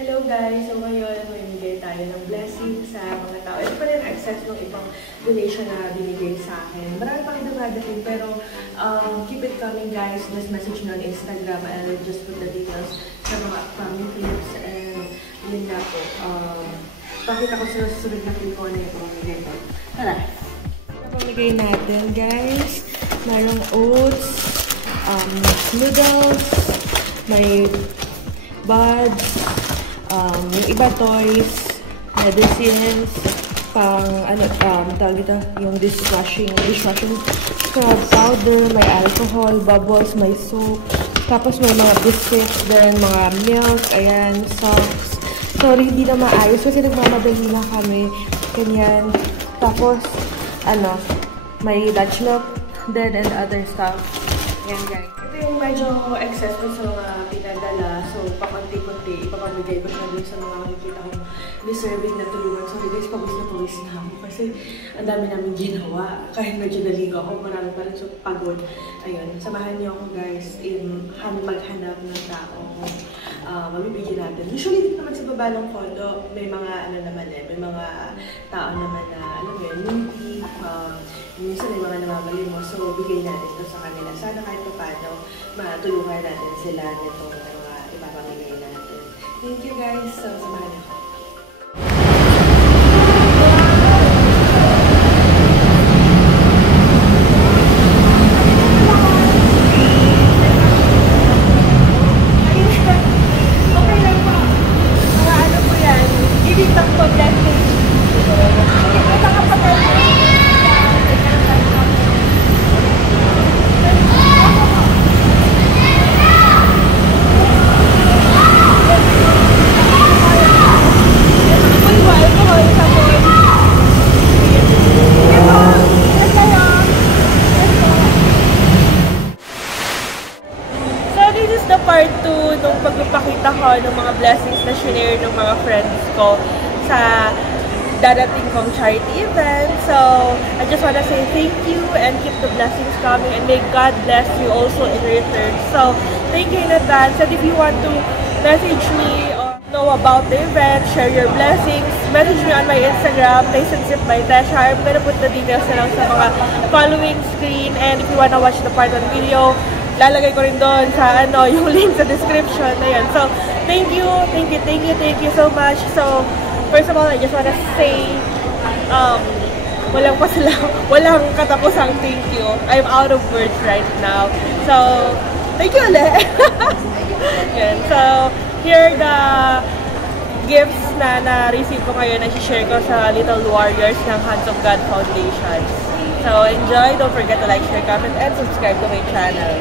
Hello guys! So ngayon, mamimigay tayo ng blessing sa mga tao. Ito pa rin access ng ibang donation na binigay sa akin. Marami pang dumadating pero keep it coming guys. Just message me on Instagram. I'll just put the details sa mga upcoming clips and yun na po. Pakita ko sa susunod na clip ko ano yung pamamigay ko. Tara! Pamamigay natin guys. Mayroong oats, noodles, may buds, yung iba toys, medicines, pang tawag dito, yung dishwashing scrub powder, may alcohol, bubbles, may soap, tapos may mga biscuits din, mga milk, ayan, socks. Sorry, hindi na maayos kasi nagmamadali na kami, ganyan. Tapos, may Dutch milk then and other stuff. Ayan guys. Ito yung medyo excess ko sa mga pinadala. So, pakunti-kunti, ipapamigay ko siya dun sa mga makikita kong deserving na tulungan. Sorry guys, pawis na ako. Kasi ang dami namin ginawa. Kahit medyo naligo ako, marami pa rin so pagod. Ayun, samahan niyo ako guys in maghanap ng tao. Mabibigyan natin. Usually, dito naman sa baba ng condo, may mga may mga tao naman na, alam mo yun, needy, minsan may mga namamali mo, so bigay natin ito sa kanila. Sana kahit pa paano, matulungan natin sila nito ng mga ipapamigay natin. Thank you guys. So, samahan ako. Part 2 nung pagpapakita ko ng mga blessings na shinare ng mga friends ko sa darating kong charity event. So, I just wanna say thank you and keep the blessings coming and may God bless you also in return. So, thank you in advance. And if you want to message me or know about the event, share your blessings, message me on my Instagram, Relationship by Tesha. I'm gonna put the details na lang sa mga following screen. And if you wanna watch the part 1 video, lalagay ko rin doon sa yung link sa description. Ayan. So, thank you so much. So, first of all, I just wanna say, walang katapusang thank you. I'm out of words right now. So, thank you ulit. Ayan. So, here are the gifts na na-receive ko ngayon na share ko sa Little Warriors ng Hands of God Foundation. So, enjoy. Don't forget to like, share, comment, and subscribe to my channel.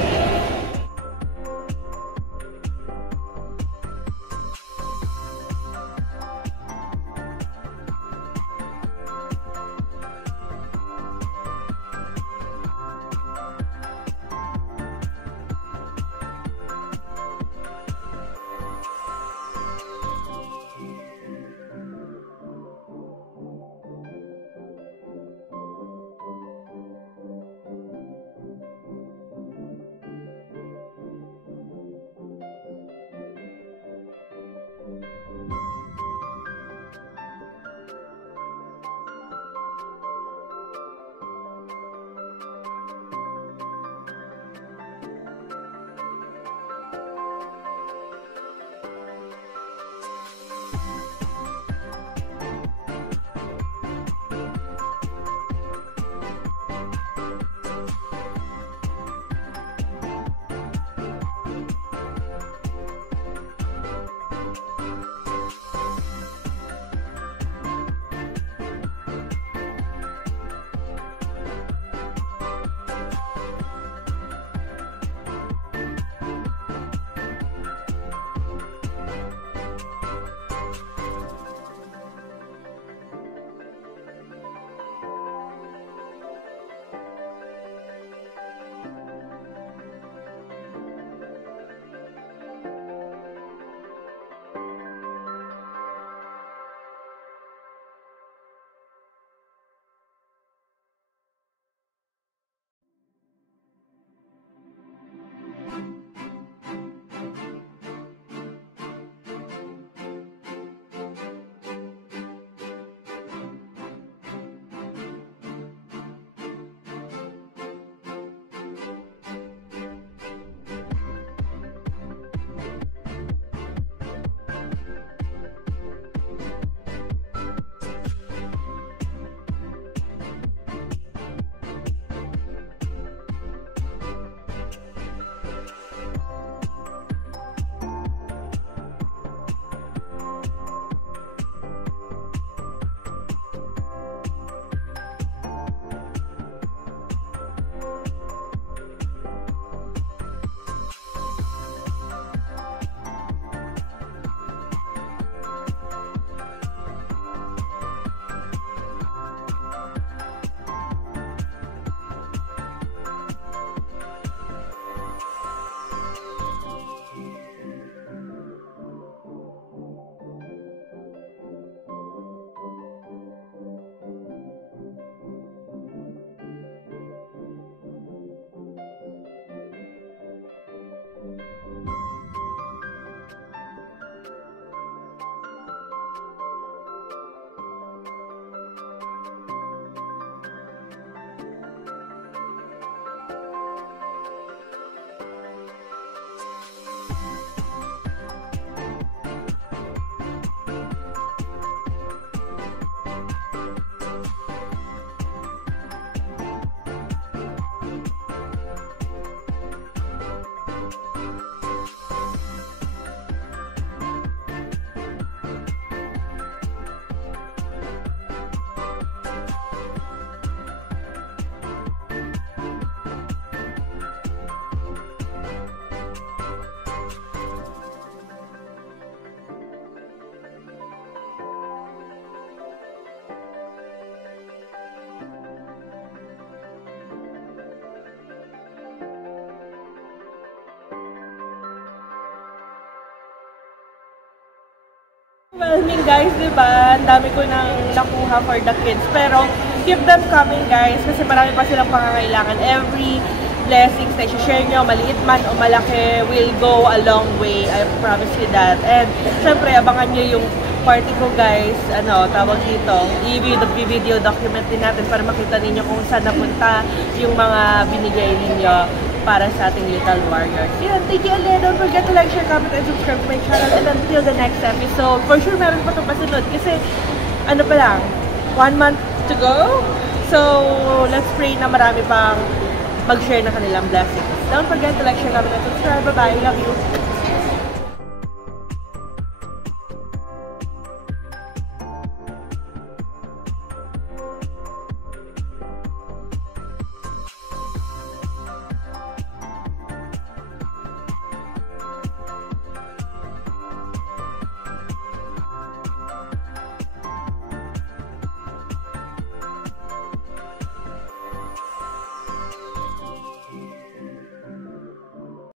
Overwhelming guys, di ba? Ang dami ko nang nakuha for the kids. Pero keep them coming guys kasi marami pa silang pangangailangan. Every blessings na i-share nyo, maliit man o malaki, will go a long way. I promise you that. And syempre, abangan nyo yung party ko guys. Tawag dito. I-video document din natin para makita ninyo kung saan napunta yung mga binigay ninyo para sa ating little warriors. Yeah, thank you ulit. Don't forget to like, share, comment, and subscribe to my channel. And until the next episode, for sure meron pa itong pasunod kasi ano pa lang, 1 month to go. So, let's pray na marami pang mag-share na kanilang blessings. Don't forget to like, share, comment, and subscribe. Bye-bye. Love you.